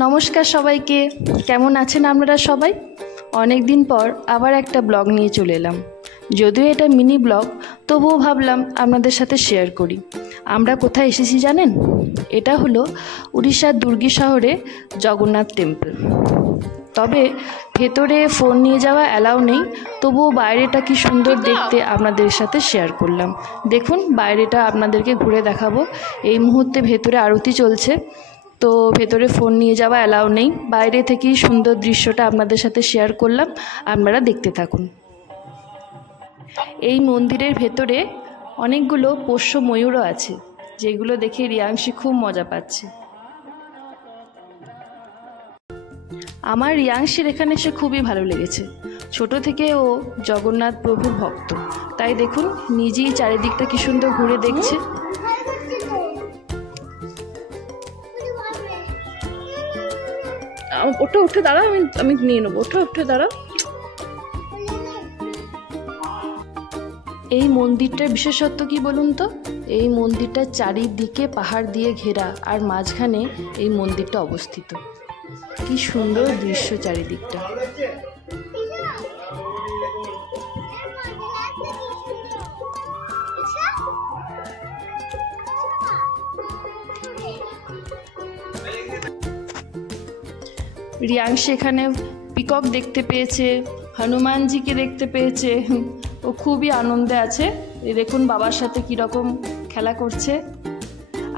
নমস্কার সবাইকে, কেমন আছেন আপনারা সবাই? অনেক দিন পর আবার একটা ব্লগ নিয়ে চলে এলাম। যদিও এটা মিনি ব্লগ, তবুও ভাবলাম আপনাদের সাথে শেয়ার করি। আমরা কোথায় এসেছি জানেন? এটা হলো উড়িষ্যার দুর্গী শহরে জগন্নাথ টেম্পল। তবে ভেতরে ফোন নিয়ে যাওয়া অ্যালাউ নেই, তবুও বাইরেটা কি সুন্দর দেখতে আপনাদের সাথে শেয়ার করলাম। দেখুন, বাইরেটা আপনাদেরকে ঘুরে দেখাবো। এই মুহূর্তে ভেতরে আরতি চলছে, তো ভেতরে ফোন নিয়ে যাওয়া অ্যালাউ নেই। বাইরে থেকেই সুন্দর দৃশ্যটা আপনাদের সাথে শেয়ার করলাম, আপনারা দেখতে থাকুন। এই মন্দিরের ভেতরে অনেকগুলো পোষ্য ময়ূরও আছে, যেগুলো দেখে রিয়াংশী খুব মজা পাচ্ছে। আমার রিয়াংশীর এখানে এসে খুবই ভালো লেগেছে। ছোট থেকে ও জগন্নাথ প্রভুর ভক্ত, তাই দেখুন নিজেই চারিদিকটা কি সুন্দর ঘুরে দেখছে। ওটা উঠে দাঁড়াও, আমি নিয়ে নেবো। উঠে দাঁড়াও। এই মন্দিরটার বিশেষত্ব কি বলুন তো? এই মন্দিরটার চারিদিকে পাহাড় দিয়ে ঘেরা, আর মাঝখানে এই মন্দিরটা অবস্থিত। কি সুন্দর দৃশ্য চারিদিকটা। রিয়াংশী এখানে পিকক দেখতে পেয়েছে, হনুমানজিকে দেখতে পেয়েছে। ও খুবই আনন্দে আছে। দেখুন বাবার সাথে কীরকম খেলা করছে।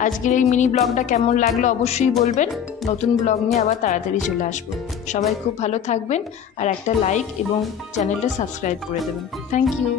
আজকের এই মিনি ব্লগটা কেমন লাগলো অবশ্যই বলবেন। নতুন ব্লগ নিয়ে আবার তাড়াতাড়ি চলে আসবো। সবাই খুব ভালো থাকবেন, আর একটা লাইক এবং চ্যানেলটা সাবস্ক্রাইব করে দেবেন। Thank you.